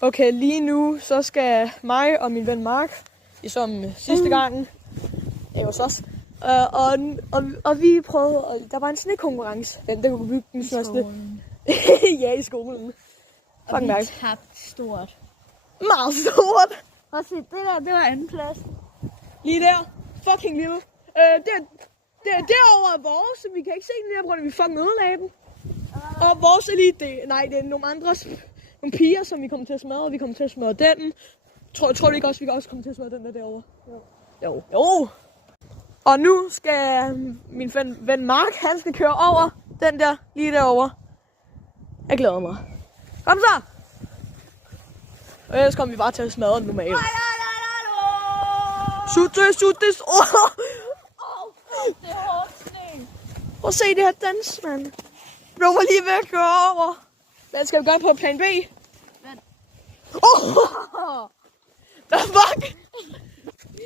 Okay, lige nu så skal mig og min ven Mark, som sidste gang, hos os, og vi prøvede, og der var en snekonkurrence. Den kunne bygge den første. Ja, i skolen. Og vi tabte stort. Meget stort. Og se, det var anden plads. Lige der. Fucking lille. Derovre er vores, så vi kan ikke se den her, på grund af, vi fucking ødelagde den. Og vores er lige det. Nej, det er nogle andres. Nogle piger, som vi kommer til at smadre. Vi kommer til at smadre den. Tror du ikke også, vi kan også komme til at smadre den der derovre? Jo. Og nu skal min ven Mark, han skal køre over den der lige derovre. Jeg glæder mig. Kom så! Og ellers kommer vi bare til at smadre den normalt. Shoot this! Det er hårdt sne. Prøv at se det her dans, mand. Bro var lige ved at køre over. Hvad skal vi gøre på plan B? The fuck?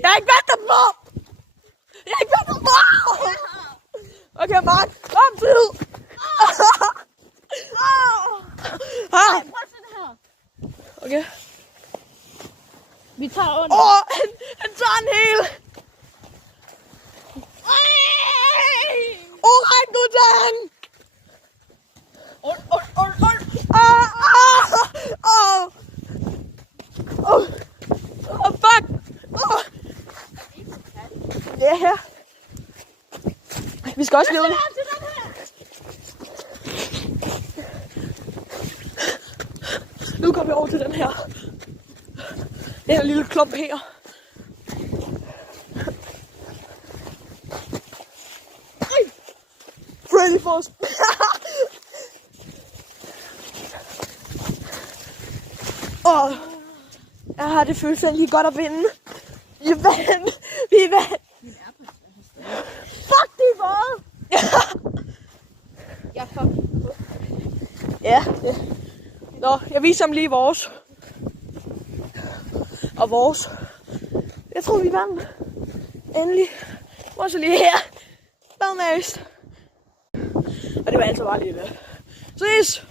Jeg har ikke vendt dig på! Okay, Mark. Kom til! Prøv sådan her. Okay. Vi tager under. Han tager en hel! Nu tager han! Fuck! Ja, her. Vi skal også lede. Nu går vi over til den her. Den her lille klump her. Ready for us. Jeg har det fuldstændig godt at vinde. Vi vandt. Fuck, det er våde. Jeg fucking på. Ja, det. Nå, jeg viser ham lige vores. Og vores. Jeg tror, vi vandt. Endelig. Vores er lige her. Well nice. Og det var altså bare lige det. Ses!